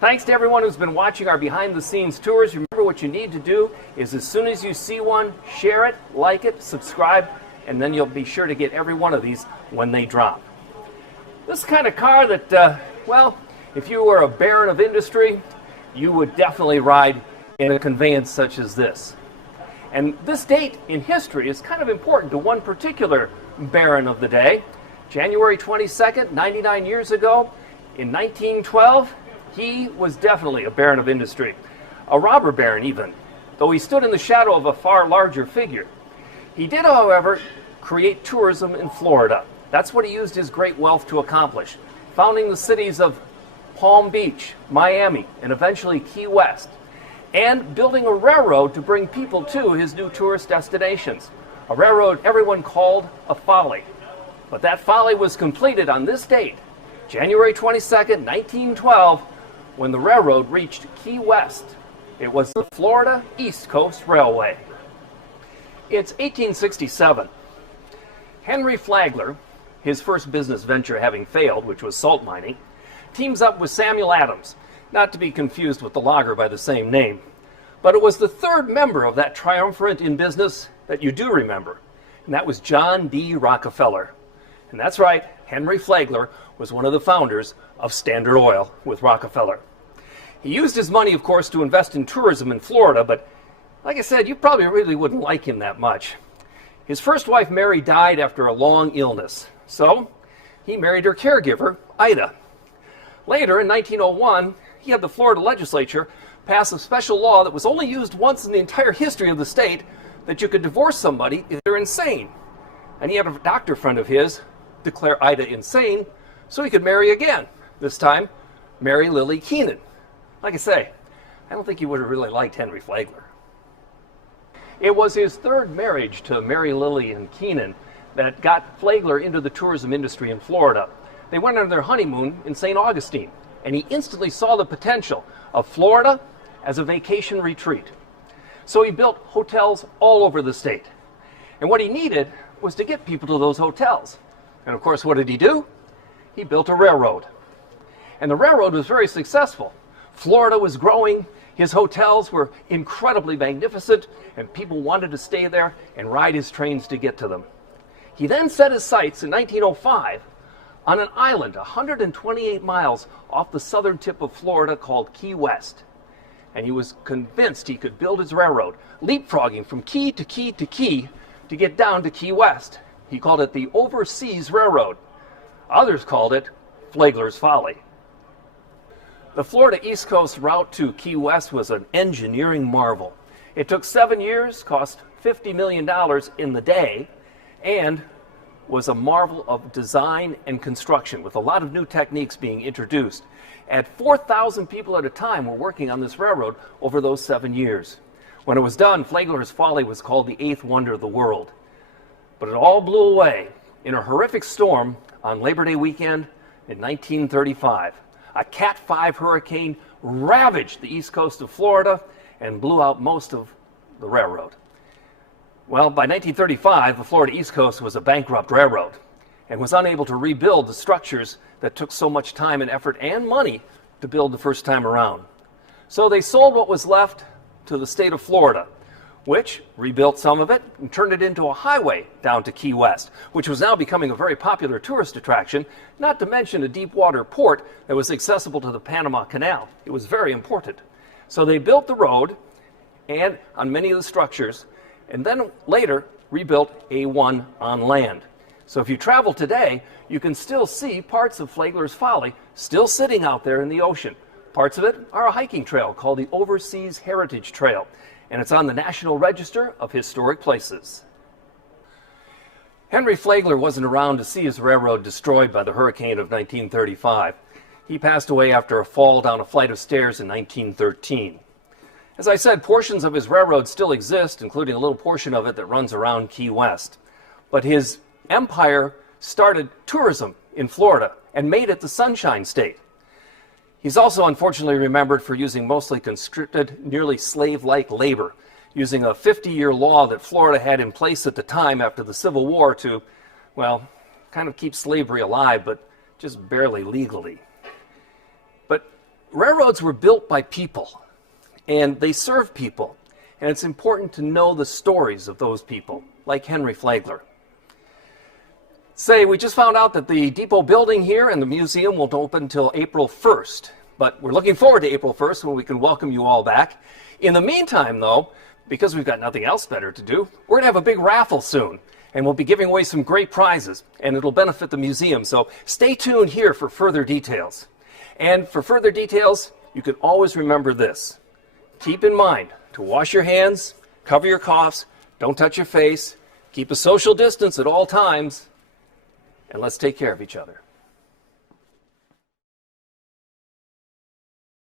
Thanks to everyone who's been watching our behind-the-scenes tours. Remember, what you need to do is as soon as you see one, share it, like it, subscribe, and then you'll be sure to get every one of these when they drop. This kind of car that, well, if you were a baron of industry, you would definitely ride in a conveyance such as this. And this date in history is kind of important to one particular baron of the day. January 22nd, 99 years ago, in 1912, he was definitely a baron of industry, a robber baron even, though he stood in the shadow of a far larger figure. He did, however, create tourism in Florida. That's what he used his great wealth to accomplish, founding the cities of Palm Beach, Miami, and eventually Key West, and building a railroad to bring people to his new tourist destinations, a railroad everyone called a folly. But that folly was completed on this date, January 22nd, 1912, when the railroad reached Key West. It was the Florida East Coast Railway. It's 1867. Henry Flagler, his first business venture having failed, which was salt mining, teams up with Samuel Adams, not to be confused with the logger by the same name. But it was the third member of that triumvirate in business that you do remember, and that was John D. Rockefeller. And that's right, Henry Flagler was one of the founders of Standard Oil with Rockefeller. He used his money, of course, to invest in tourism in Florida, but like I said, you probably really wouldn't like him that much. His first wife, Mary, died after a long illness, so he married her caregiver, Ida. Later, in 1901, he had the Florida legislature pass a special law that was only used once in the entire history of the state, that you could divorce somebody if they're insane. And he had a doctor friend of his declare Ida insane so he could marry again, this time Mary Lily Keenan. Like I say, I don't think he would have really liked Henry Flagler. It was his third marriage to Mary Lily and Keenan that got Flagler into the tourism industry in Florida. They went on their honeymoon in St. Augustine, and he instantly saw the potential of Florida as a vacation retreat. So he built hotels all over the state. And what he needed was to get people to those hotels. And of course, what did he do? He built a railroad. And the railroad was very successful. Florida was growing, his hotels were incredibly magnificent, and people wanted to stay there and ride his trains to get to them. He then set his sights in 1905 on an island 128 miles off the southern tip of Florida called Key West. And he was convinced he could build his railroad, leapfrogging from key to key to key to get down to Key West. He called it the Overseas Railroad. Others called it Flagler's Folly. The Florida East Coast route to Key West was an engineering marvel. It took 7 years, cost $50 million in the day, and was a marvel of design and construction, with a lot of new techniques being introduced. At 4,000 people at a time were working on this railroad over those 7 years. When it was done, Flagler's Folly was called the eighth wonder of the world. But it all blew away in a horrific storm on Labor Day weekend in 1935. A Cat 5 hurricane ravaged the east coast of Florida and blew out most of the railroad. Well, by 1935, the Florida East Coast was a bankrupt railroad and was unable to rebuild the structures that took so much time and effort and money to build the first time around. So they sold what was left to the state of Florida, which rebuilt some of it and turned it into a highway down to Key West, which was now becoming a very popular tourist attraction, not to mention a deep water port that was accessible to the Panama Canal. It was very important. So they built the road and on many of the structures, and then later rebuilt A1 on land. So if you travel today, you can still see parts of Flagler's Folly still sitting out there in the ocean. Parts of it are a hiking trail called the Overseas Heritage Trail, and it's on the National Register of Historic Places. Henry Flagler wasn't around to see his railroad destroyed by the hurricane of 1935. He passed away after a fall down a flight of stairs in 1913. As I said, portions of his railroad still exist, including a little portion of it that runs around Key West. But his empire started tourism in Florida and made it the Sunshine State. He's also unfortunately remembered for using mostly conscripted, nearly slave-like labor, using a 50-year law that Florida had in place at the time after the Civil War to, well, kind of keep slavery alive, but just barely legally. But railroads were built by people, and they serve people, and it's important to know the stories of those people, like Henry Flagler. Say, we just found out that the depot building here and the museum won't open until April 1st, but we're looking forward to April 1st when we can welcome you all back. In the meantime, though, because we've got nothing else better to do, we're going to have a big raffle soon, and we'll be giving away some great prizes, and it'll benefit the museum, so stay tuned here for further details. And for further details, you can always remember this. Keep in mind to wash your hands, cover your coughs, don't touch your face, keep a social distance at all times, and let's take care of each other.